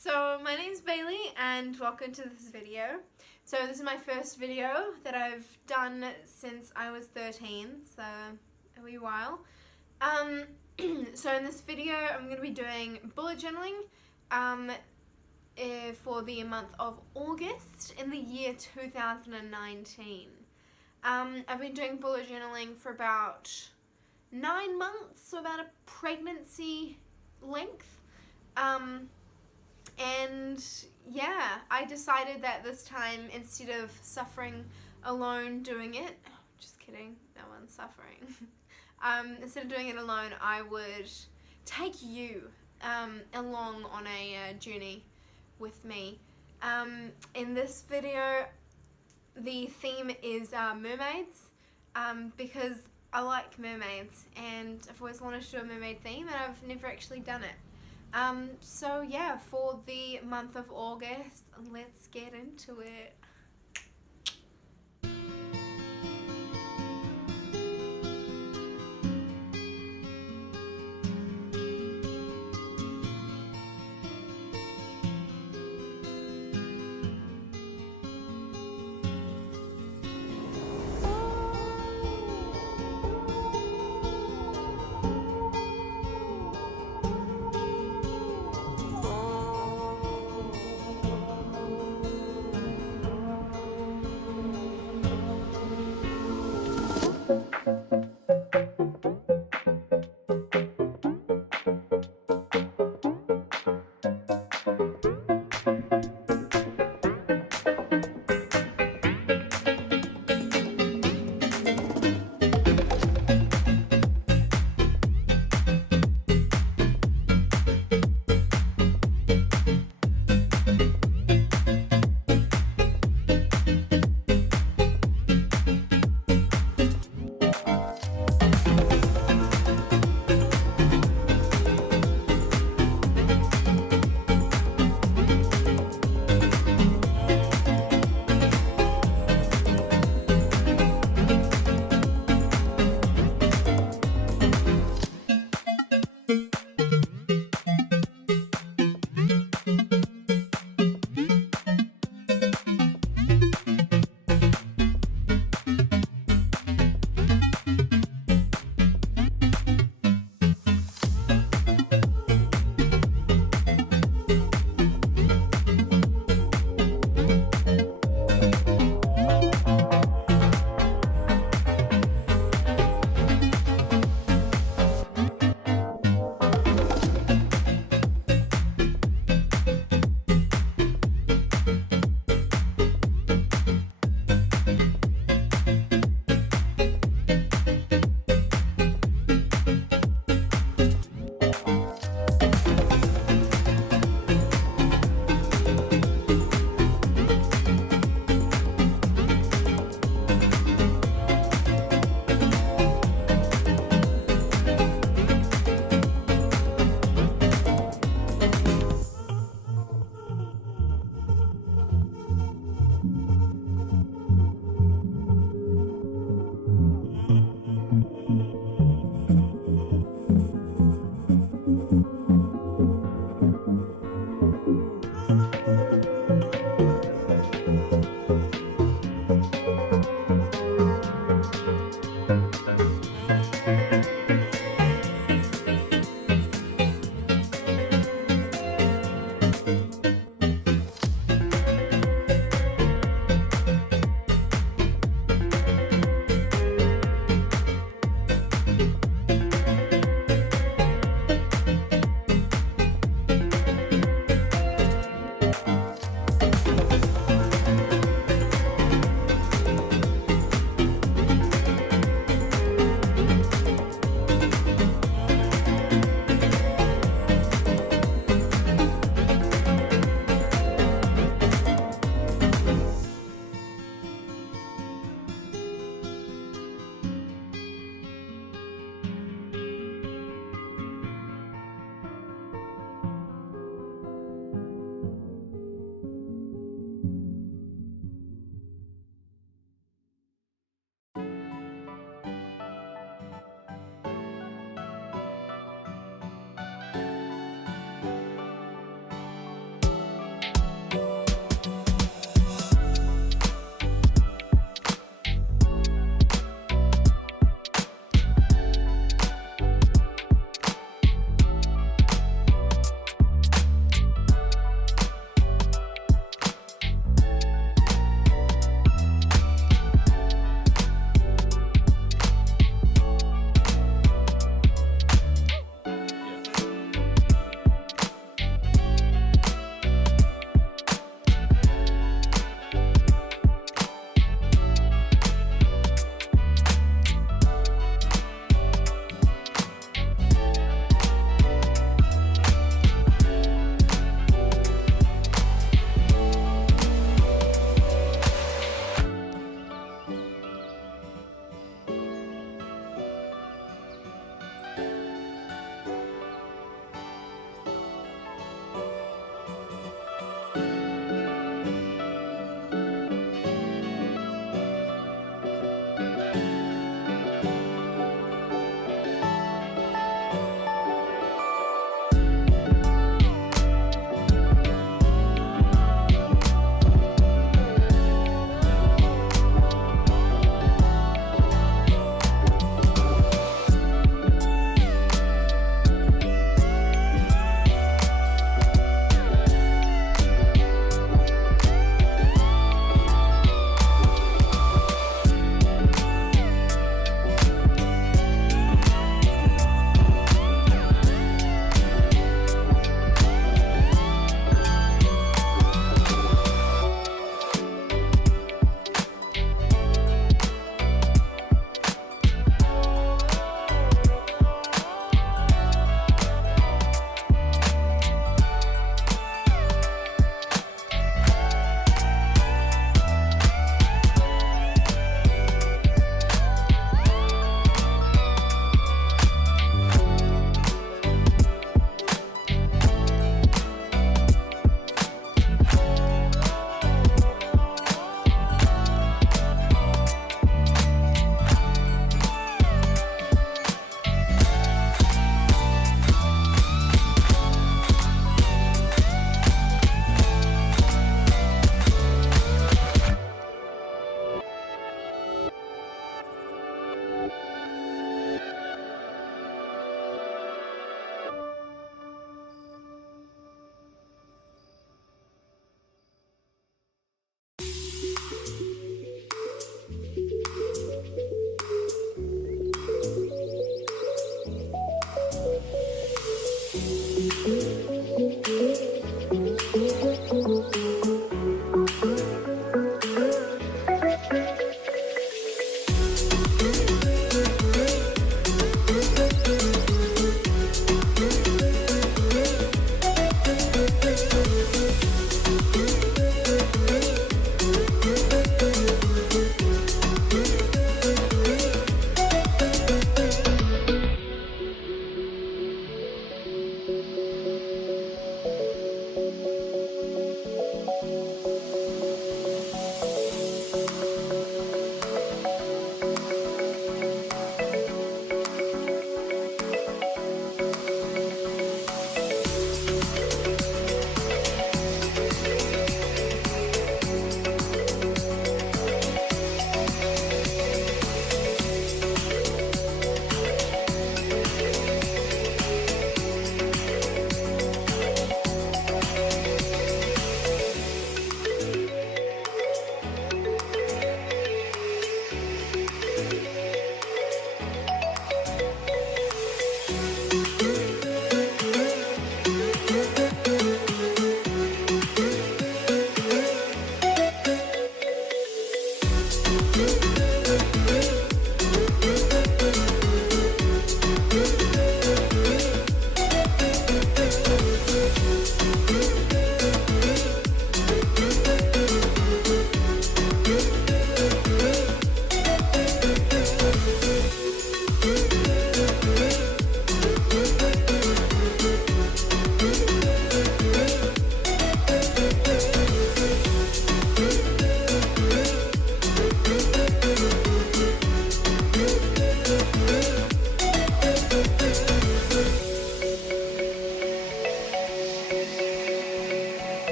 So my name's Bailey and welcome to this video. So this is my first video that I've done since I was 13, so a wee while. So in this video I'm going to be doing bullet journaling for the month of August in the year 2019. I've been doing bullet journaling for about 9 months, so about a pregnancy length. And yeah, I decided that this time, instead of suffering alone doing it, just kidding, no one's suffering. Instead of doing it alone, I would take you along on a journey with me. In this video, the theme is mermaids, because I like mermaids and I've always wanted to do a mermaid theme and I've never actually done it. So yeah, for the month of August, let's get into it.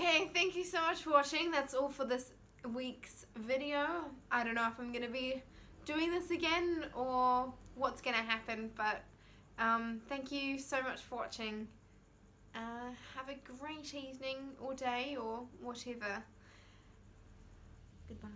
Okay, thank you so much for watching. That's all for this week's video. I don't know if I'm going to be doing this again or what's going to happen, but thank you so much for watching. Have a great evening or day or whatever. Goodbye.